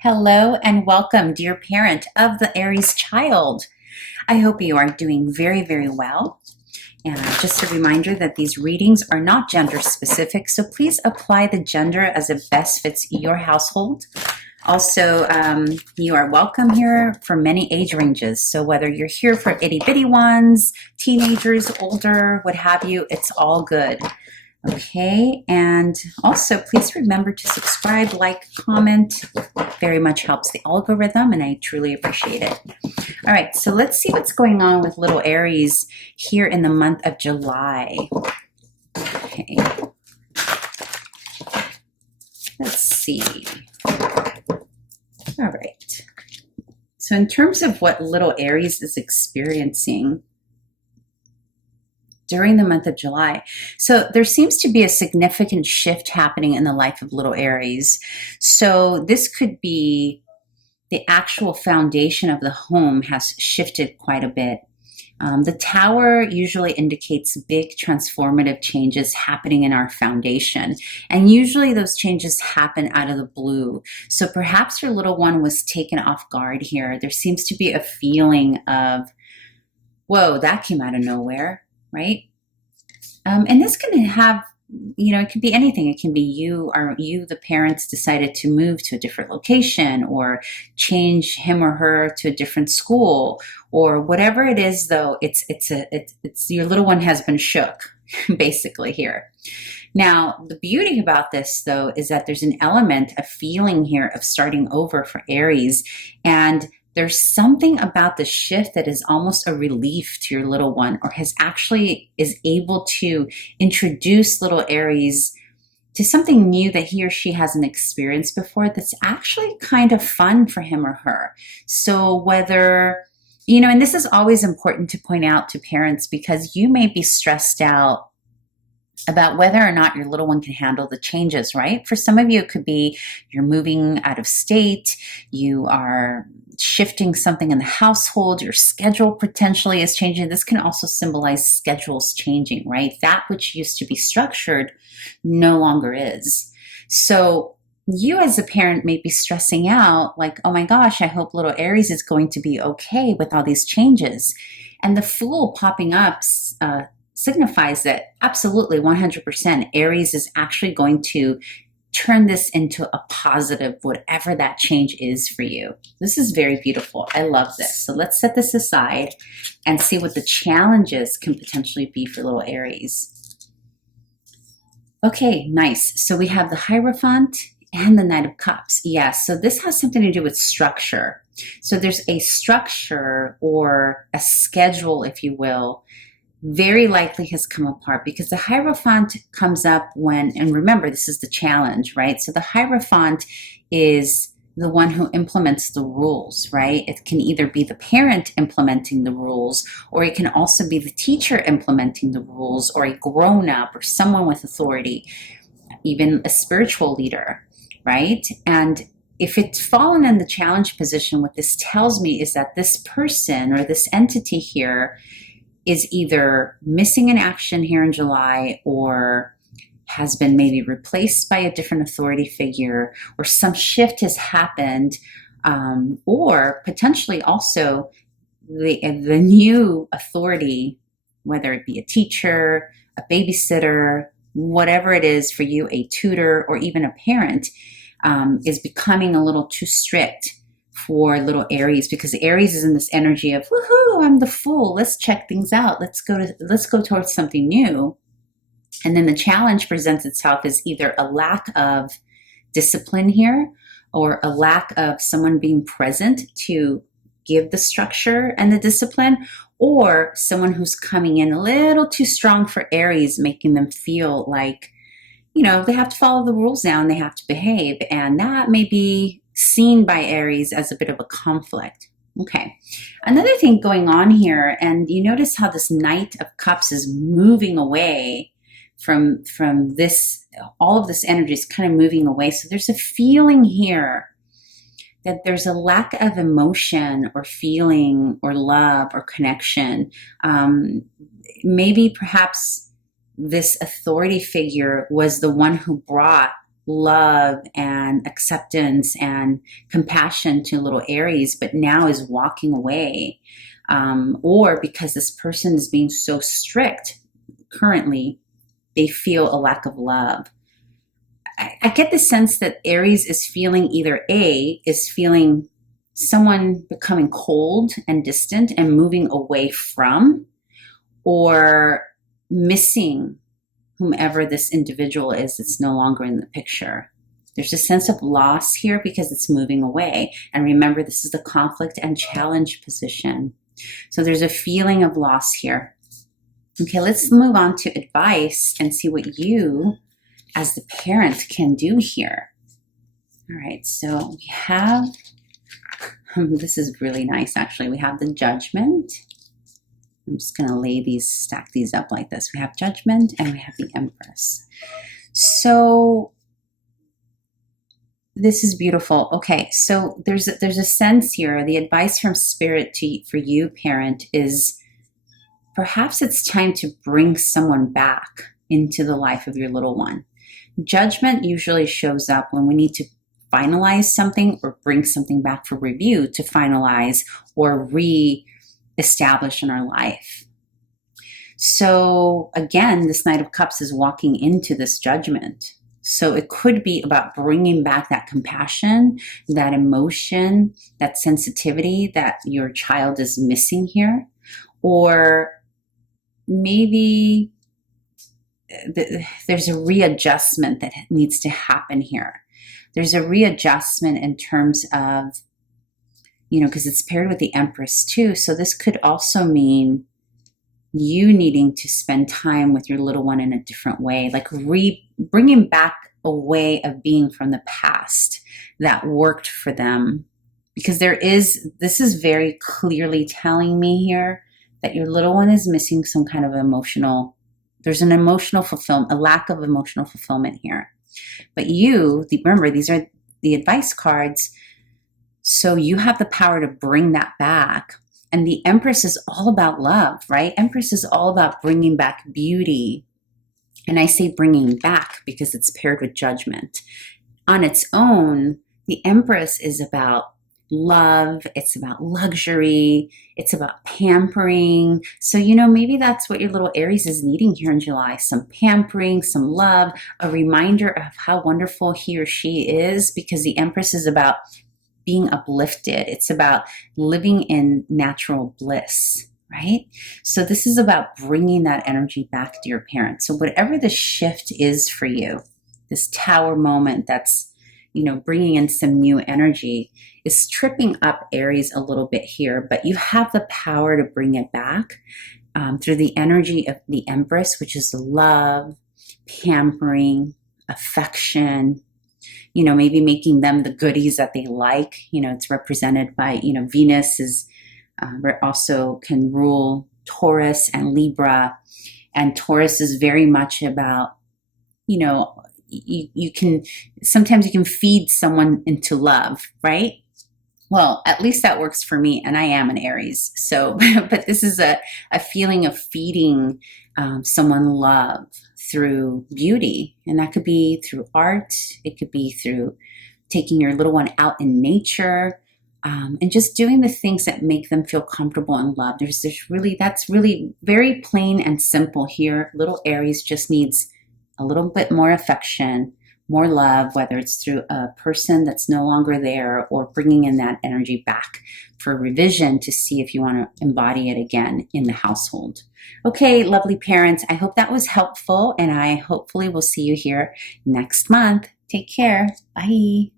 Hello and welcome, dear parent of the Aries child. I hope you are doing very, very well. And just a reminder that these readings are not gender specific, so please apply the gender as it best fits your household. Also, you are welcome here for many age ranges. So whether you're here for itty bitty ones, teenagers, older, what have you, it's all good. Okay, and also please remember to subscribe, like, comment. Very much helps the algorithm, and I truly appreciate it. All right, so let's see what's going on with little Aries here in the month of July. Okay, let's see. All right, so in terms of what little Aries is experiencing during the month of July. So there seems to be a significant shift happening in the life of little Aries. So this could be the actual foundation of the home has shifted quite a bit. The tower usually indicates big transformative changes happening in our foundation. And usually those changes happen out of the blue. So perhaps your little one was taken off guard here. There seems to be a feeling of, whoa, that came out of nowhere. Right? And this can have, it could be anything. It can be you the parents decided to move to a different location or change him or her to a different school or whatever it is, though, it's your little one has been shook basically here. Now, the beauty about this, though, is that there's an element, a feeling here of starting over for Aries, and there's something about the shift that is almost a relief to your little one, or is able to introduce little Aries to something new that he or she hasn't experienced before that's actually kind of fun for him or her. So whether, and this is always important to point out to parents, because you may be stressed out about whether or not your little one can handle the changes, right? For some of you, it could be you're moving out of state, you are shifting something in the household, your schedule potentially is changing. This can also symbolize schedules changing, right? That which used to be structured no longer is. So you as a parent may be stressing out like, oh my gosh, I hope little Aries is going to be okay with all these changes. And the Fool popping up signifies that absolutely 100% Aries is actually going to turn this into a positive, whatever that change is for you. This is very beautiful. I love this. So let's set this aside and see what the challenges can potentially be for little Aries. Okay, nice. So we have the Hierophant and the Knight of Cups. Yes, so this has something to do with structure. So there's a structure or a schedule, if you will, very likely has come apart, because the Hierophant comes up when, and remember, this is the challenge, right? So the Hierophant is the one who implements the rules, right? It can either be the parent implementing the rules, or it can also be the teacher implementing the rules, or a grown-up or someone with authority, even a spiritual leader, right? And if it's fallen in the challenge position, what this tells me is that this person or this entity here is either missing in action here in July, or has been maybe replaced by a different authority figure, or some shift has happened, or potentially also the new authority, whether it be a teacher, a babysitter, whatever it is for you, a tutor, or even a parent, is becoming a little too strict for little Aries, because Aries is in this energy of, woohoo, I'm the Fool. Let's check things out. Let's go towards something new. And then the challenge presents itself as either a lack of discipline here, or a lack of someone being present to give the structure and the discipline, or someone who's coming in a little too strong for Aries, making them feel like, they have to follow the rules now and they have to behave. And that may be seen by Aries as a bit of a conflict. Okay, another thing going on here, and you notice how this Knight of Cups is moving away from this, all of this energy is kind of moving away. So there's a feeling here that there's a lack of emotion or feeling or love or connection. Maybe perhaps this authority figure was the one who brought love and acceptance and compassion to little Aries, but now is walking away. Or because this person is being so strict currently, they feel a lack of love. I get the sense that Aries is feeling either is feeling someone becoming cold and distant and moving away from, or missing whomever this individual is that's no longer in the picture. There's a sense of loss here because it's moving away. And remember, this is the conflict and challenge position. So there's a feeling of loss here. Okay, let's move on to advice and see what you as the parent can do here. All right, so we have, this is really nice actually. We have the Judgment. I'm just going to stack these up like this. We have Judgment and we have the Empress. So this is beautiful. Okay, so there's a sense here. The advice from Spirit for you, parent, is perhaps it's time to bring someone back into the life of your little one. Judgment usually shows up when we need to finalize something or bring something back for review to finalize or re-establish in our life. So again, this Knight of Cups is walking into this Judgment. So it could be about bringing back that compassion, that emotion, that sensitivity that your child is missing here. Or maybe there's a readjustment that needs to happen here. There's a readjustment in terms of, because it's paired with the Empress too. So this could also mean you needing to spend time with your little one in a different way, like bringing back a way of being from the past that worked for them. Because this is very clearly telling me here that your little one is missing some kind of there's an emotional fulfillment, a lack of emotional fulfillment here. But remember, these are the advice cards. So you have the power to bring that back. And the Empress is all about love, right? Empress is all about bringing back beauty. And I say bringing back because it's paired with Judgment. On its own, the Empress is about love, it's about luxury, it's about pampering. So, maybe that's what your little Aries is needing here in July. Some pampering, some love, a reminder of how wonderful he or she is, because the Empress is about being uplifted. It's about living in natural bliss, right? So this is about bringing that energy back to your parents. So whatever the shift is for you, this Tower moment that's, bringing in some new energy, is tripping up Aries a little bit here, but you have the power to bring it back through the energy of the Empress, which is love, pampering, affection, maybe making them the goodies that they like. It's represented by, Venus is also can rule Taurus and Libra. And Taurus is very much about, sometimes you can feed someone into love, right? Well, at least that works for me, and I am an Aries. So, but this is a feeling of feeding someone love through beauty. And that could be through art. It could be through taking your little one out in nature, and just doing the things that make them feel comfortable and loved. That's really very plain and simple here. Little Aries just needs a little bit more affection, more love, whether it's through a person that's no longer there or bringing in that energy back for revision to see if you want to embody it again in the household. Okay, lovely parents, I hope that was helpful, and I hopefully will see you here next month. Take care. Bye.